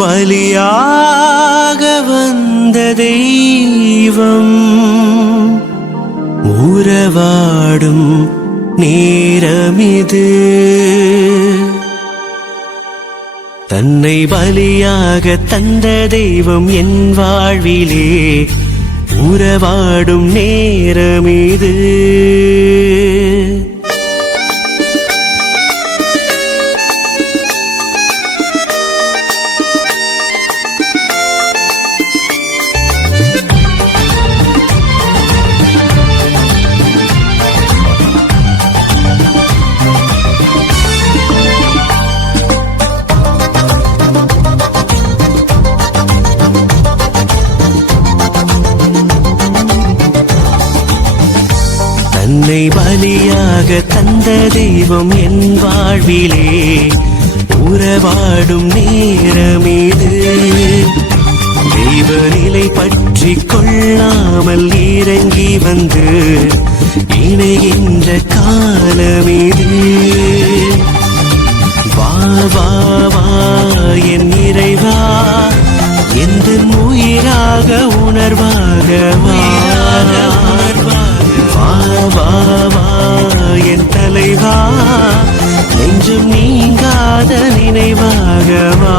பலியாக வந்த தெய்வம் உறவாடும் நேரமிது. தன்னை பலியாக தந்த தெய்வம் என் வாழ்விலே உறவாடும் நேரமிது. தன்னை பலியாக தந்த தெய்வம் என் வாழ்விலே உறவாடும் நேரமிது. தெய்வ நிலை பற்றி கொள்ளாமல் இறங்கி வந்து இணைகின்ற காலமிது. வா வா வா என் இறைவா, எந்த உயிராக உணர்வாக வா வா வா என் தலைவா, நெஞ்சம் நீங்காத நினைவாக வா.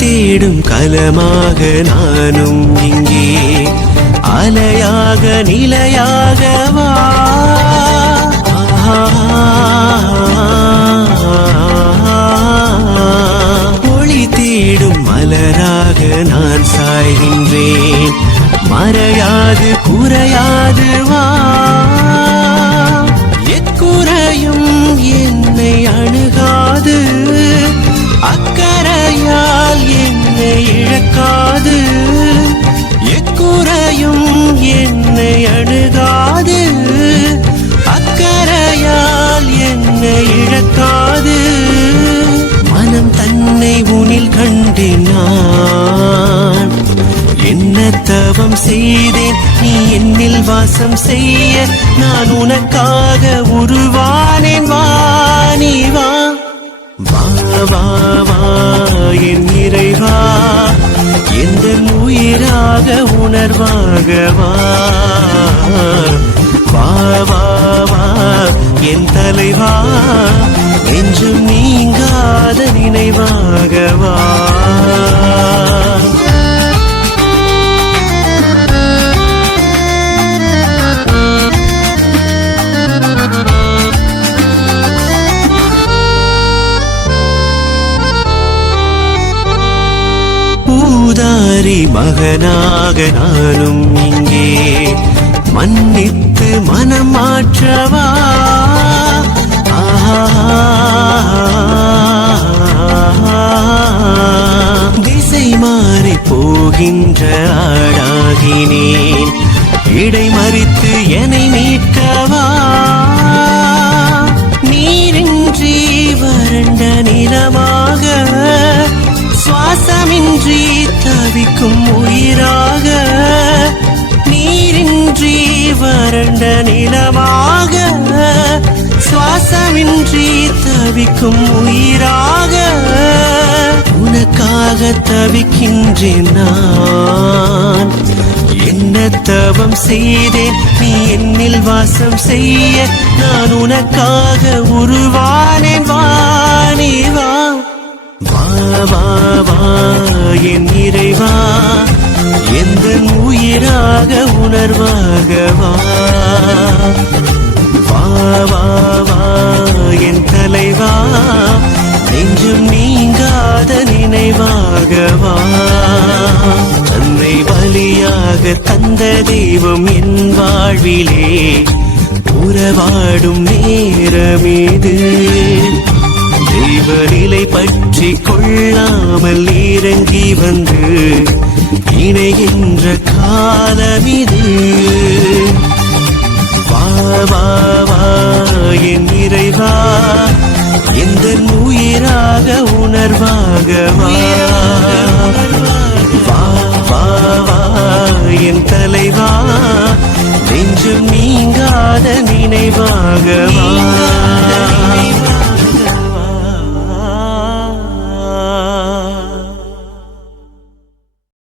தேடும் கலமாக நானும் இங்கே அலையாக நிலையாக வா. ஒளி தேடும் மலராக நான் சாய்கின்றேன், மறையாது குறையாது வா. எக்குறையும் என்னை அணுகாது, அக்கறையால் என்னை இழக்காது. எக்குறையும் என்னை அணுகாது, அக்கறையால் என்னை இழக்காது. மனம் தன்னை உனில் கண்டேன் நான், என்ன தவம் செய்தேன் நீ என்னில் வாசம் செய்ய. நான் உனக்காக உருவானேன், வா நீ வா. வா வா வா என் இறைவா, எந்த உயிராக உணர்வாக வா. வா வா வா என் தலைவா, நெஞ்சம் நீங்காத நினைவாக வா. பூதாரி மகனாக நானும் இங்கே மன்னித்து மனம் மாற்றவா. திசை மாறி போகின்ற ஆடாகினேன், இடை மறித்து என்னை மீட்கவா. நீரின்றி வறண்ட நிலமாக, சுவாசமின்றி தவிக்கும் உயிராக. நீரின்றி வறண்ட நிலமாக, சுவாசமின்றி தவிக்கும் உயிராக. உனக்காக தவிக்கின்றேன் நான், என்ன தவம் செய்தேன் நீ என்னில் வாசம் செய்ய. நான் உனக்காக உருவானேன், வா நீ வா. வா வா வா என் இறைவா, எந்த உயிராக உணர்வாக வா. வா வா வா என் தலைவா, நெஞ்சம் நீங்காத நினைவாக வா. தன்னை பலியாக தந்த தெய்வம் என் வாழ்விலே உறவாடும் நேரமிது. தெய்வநிலை பற்றி கொள்ளாமல் இறங்கி வந்து இணைகின்ற காலம் இது. வா வா வா என் இறைவா, எந்த உயிராக உணர்வாக வா. வா வா வா என் தலைவா, நெஞ்சம் நீங்காத நினைவாக வா.